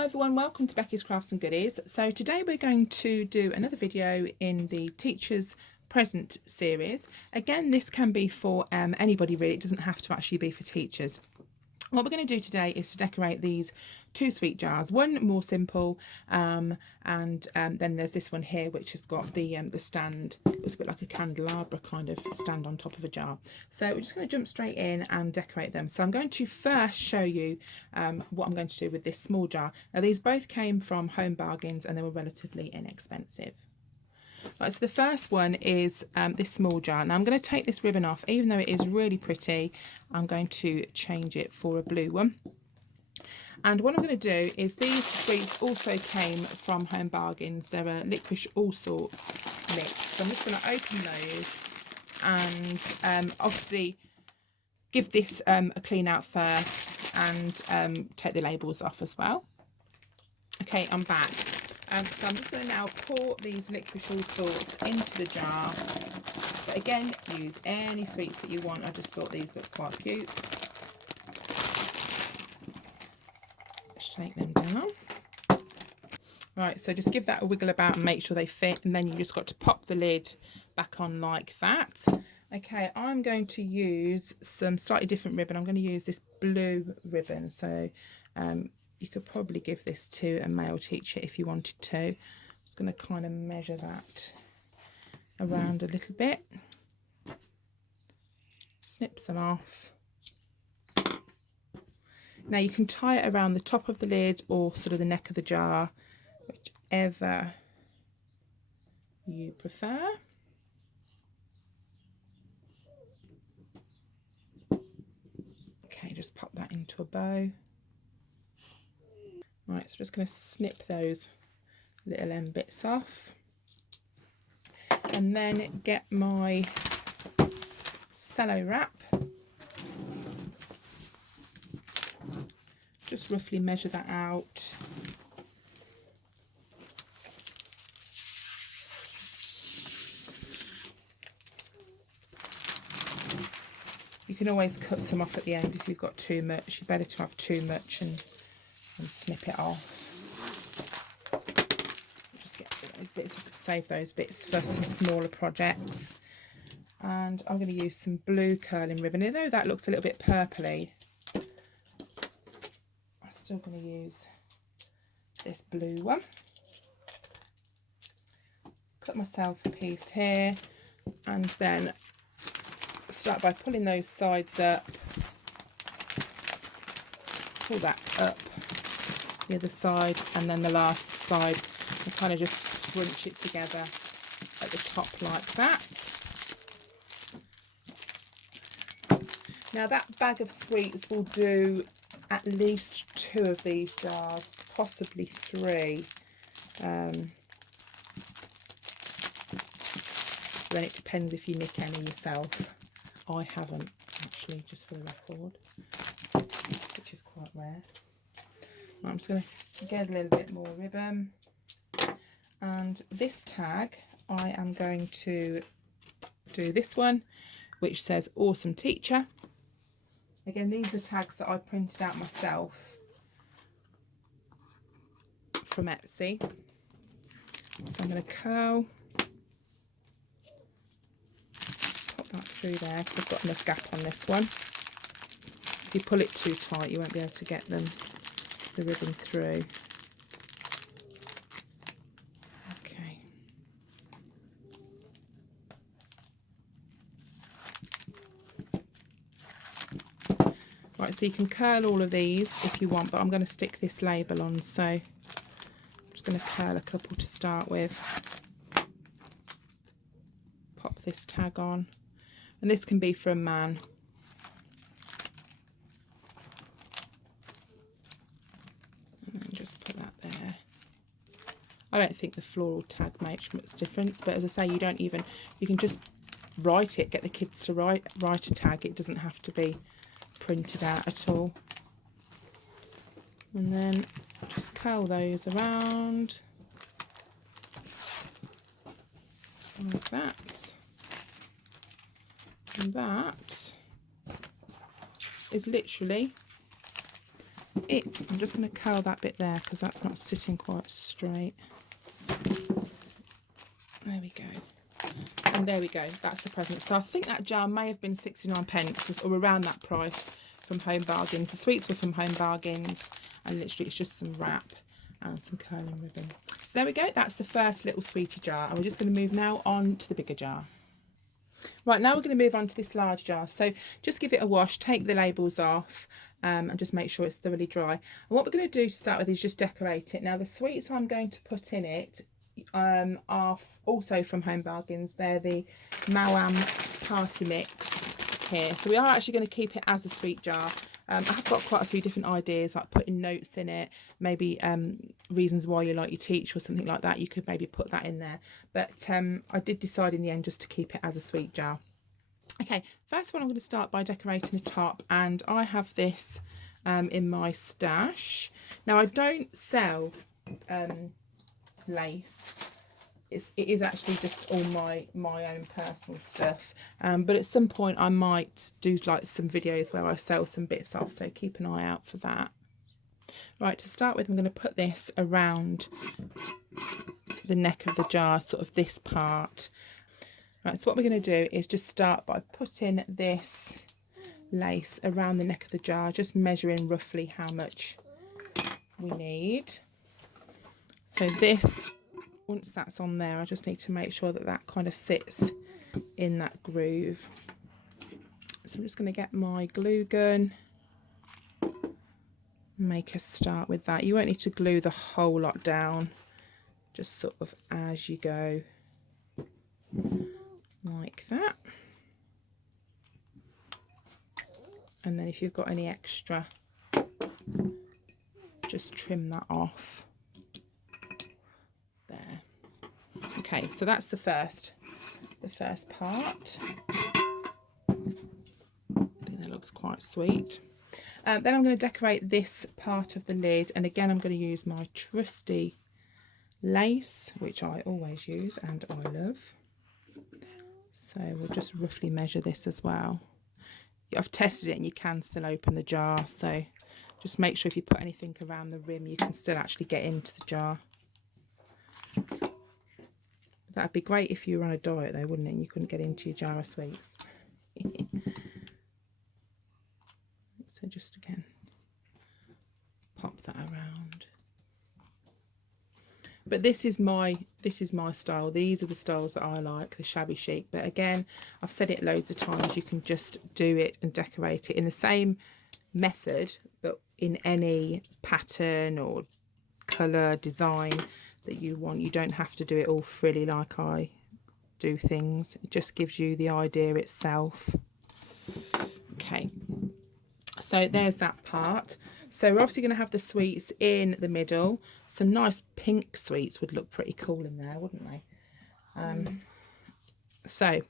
Hi everyone, welcome to Becky's Crafts and Goodies. So today we're going to do another video in the Teachers Present series. Again, this can be for anybody really, it doesn't have to actually be for teachers. What we're going to do today is to decorate these two sweet jars. One more simple, and then there's this one here which has got the stand. It's a bit like a candelabra kind of stand on top of a jar. So we're just going to jump straight in and decorate them. So I'm going to first show you what I'm going to do with this small jar. Now these both came from Home Bargains and they were relatively inexpensive. Right, so the first one is this small jar. Now I'm going to take this ribbon off. Even though it is really pretty, I'm going to change it for a blue one. And what I'm going to do is these sweets also came from Home Bargains. They're a licorice all sorts mix. So I'm just going to open those and obviously give this a clean out first and take the labels off as well. Okay, I'm back. So I'm just going to now pour these licorice all sorts into the jar. But again, use any sweets that you want. I just thought these looked quite cute. Shake them down. Right, so just give that a wiggle about and make sure they fit. And then you just got to pop the lid back on like that. Okay, I'm going to use some slightly different ribbon. I'm going to use this blue ribbon. So you could probably give this to a male teacher if you wanted to. I'm just going to kind of measure that around a little bit. Snip some off. Now you can tie it around the top of the lid or sort of the neck of the jar, whichever you prefer. Okay, just pop that into a bow. Right, so I'm just going to snip those little end bits off and then get my cello wrap. Just roughly measure that out. You can always cut some off at the end if you've got too much. You're better to have too much and snip it off. Just get those bits. I could save those bits for some smaller projects. And I'm going to use some blue curling ribbon. Although that looks a little bit purpley, I'm still going to use this blue one. Cut myself a piece here and then start by pulling those sides up. Pull that up the other side and then the last side and kind of just scrunch it together at the top like that. Now that bag of sweets will do at least 2 of these jars, possibly 3. Then it depends if you nick any yourself. I haven't actually, just for the record, which is quite rare. I'm just going to get a little bit more ribbon, and this tag I am going to do this one which says awesome teacher. Again, these are tags that I printed out myself from Etsy. So I'm going to curl, pop that through there because I've got enough gap on this one. If you pull it too tight you won't be able to get the ribbon through. Okay. Right, so you can curl all of these if you want, but I'm going to stick this label on, so I'm just going to curl a couple to start with. Pop this tag on, and this can be for a man. Just put that there. I don't think the floral tag makes much difference, but as I say, you can just write it, get the kids to write a tag. It doesn't have to be printed out at all. And then just curl those around like that. And that is literally I'm just going to curl that bit there because that's not sitting quite straight. There we go. And there we go, that's the present. So I think that jar may have been 69p or around that price from Home Bargains. The sweets were from Home Bargains, and literally it's just some wrap and some curling ribbon. So there we go, that's the first little sweetie jar, and we're just going to move now on to the bigger jar. Right, now we're going to move on to this large jar. So just give it a wash, take the labels off, and just make sure it's thoroughly dry. And what we're going to do to start with is just decorate it. Now the sweets I'm going to put in it are also from Home Bargains. They're the Mawam Party Mix here. So we are actually going to keep it as a sweet jar. I have got quite a few different ideas, like putting notes in it, maybe reasons why you like your teacher or something like that. You could maybe put that in there. But I did decide in the end just to keep it as a sweet jar. Okay, first of all, I'm going to start by decorating the top, and I have this in my stash. Now, I don't sell lace. It is actually just all my own personal stuff, but at some point I might do like some videos where I sell some bits off, so keep an eye out for that. Right, to start with, I'm going to put this around the neck of the jar, sort of this part. Right, so what we're going to do is just start by putting this lace around the neck of the jar, just measuring roughly how much we need. So this, once that's on there, I just need to make sure that that kind of sits in that groove. So I'm just going to get my glue gun, make a start with that. You won't need to glue the whole lot down, just sort of as you go, like that. And then if you've got any extra, just trim that off. There. Okay, so that's the first part. I think that looks quite sweet. Then I'm going to decorate this part of the lid, and again I'm going to use my trusty lace, which I always use and I love. So we'll just roughly measure this as well. I've tested it and you can still open the jar, so just make sure if you put anything around the rim you can still actually get into the jar. That'd be great if you were on a diet though, wouldn't it? You couldn't get into your jar of sweets. So just again, pop that around. But this is my style. These are the styles that I like, the shabby chic. But again, I've said it loads of times, you can just do it and decorate it in the same method, but in any pattern or colour, design that you want. You don't have to do it all frilly like I do things. It just gives you the idea itself. Okay, so there's that part. So we're obviously going to have the sweets in the middle. Some nice pink sweets would look pretty cool in there, wouldn't they? So I'm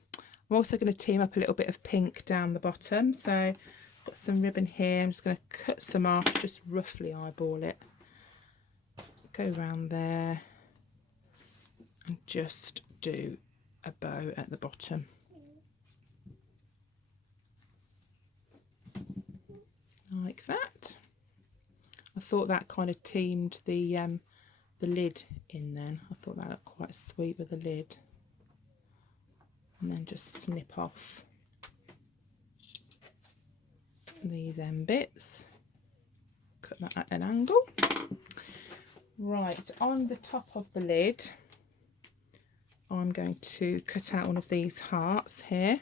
also going to team up a little bit of pink down the bottom. So I've got some ribbon here. I'm just going to cut some off, just roughly eyeball it. Go around there and just do a bow at the bottom. Like that. I thought that kind of teamed the lid in then. I thought that looked quite sweet with the lid. And then just snip off these end bits. Cut that at an angle. Right, on the top of the lid, I'm going to cut out one of these hearts here.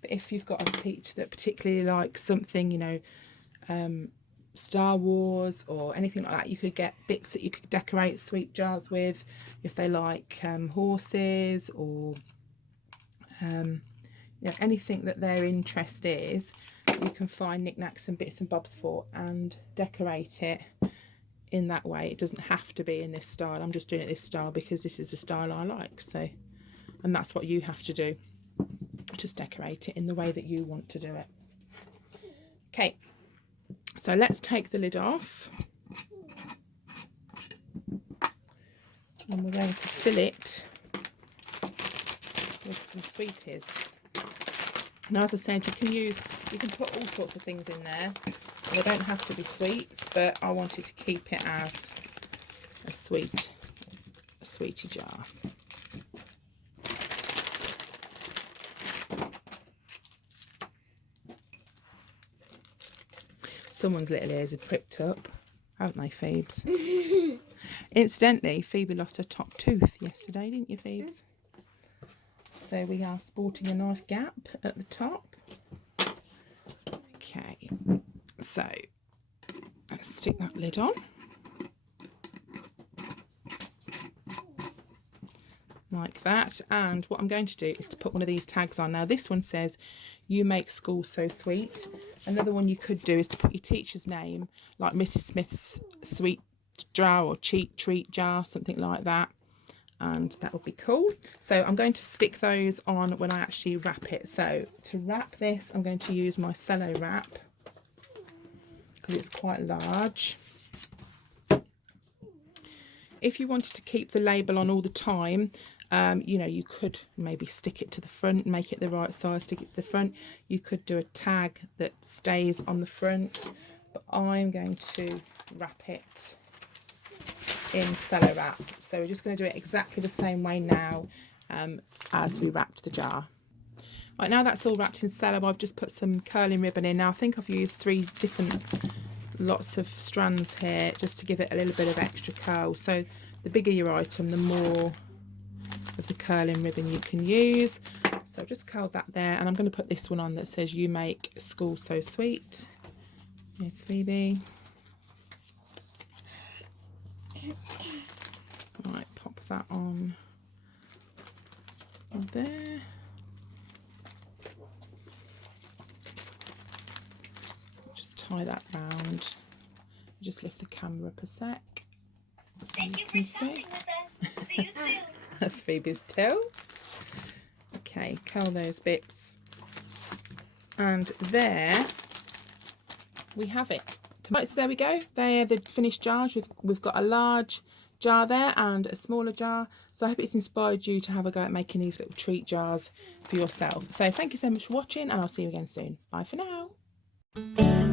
But if you've got a teacher that particularly likes something, you know, Star Wars or anything like that, you could get bits that you could decorate sweet jars with. If they like horses or you know, anything that their interest is, you can find knickknacks and bits and bobs for and decorate it in that way. It doesn't have to be in this style. I'm just doing it this style because this is the style I like. So, and that's what you have to do. Just decorate it in the way that you want to do it. Okay, so let's take the lid off. And we're going to fill it with some sweeties. Now, as I said, you can put all sorts of things in there. They don't have to be sweets, but I wanted to keep it as a sweetie jar. Someone's little ears have pricked up, haven't they, Phoebes? Incidentally, Phoebe lost her top tooth yesterday, didn't you, Phoebes? So we are sporting a nice gap at the top. Okay, so let's stick that lid on. Like that. And what I'm going to do is to put one of these tags on. Now this one says, "You make school so sweet." Another one you could do is to put your teacher's name, like Mrs. Smith's sweet jar or cheat treat jar, something like that. And that would be cool. So I'm going to stick those on when I actually wrap it. So to wrap this, I'm going to use my cello wrap because it's quite large. If you wanted to keep the label on all the time, you know, you could maybe stick it to the front, make it the right size, stick it to the front. You could do a tag that stays on the front, but I'm going to wrap it in cello wrap. So we're just going to do it exactly the same way now as we wrapped the jar. Right, now that's all wrapped in cello, I've just put some curling ribbon in. Now I think I've used 3 different lots of strands here just to give it a little bit of extra curl. So the bigger your item, the more of the curling ribbon you can use. So I've just curled that there, and I'm going to put this one on that says, "You make school so sweet." Here's Phoebe. Right, pop that on there. Just tie that round. Just lift the camera up a sec so you can see. That's Phoebe's tail. Okay, curl those bits. And there we have it. Right, so there we go. They're the finished jars. We've got a large jar there and a smaller jar. So I hope it's inspired you to have a go at making these little treat jars for yourself. So thank you so much for watching, and I'll see you again soon. Bye for now.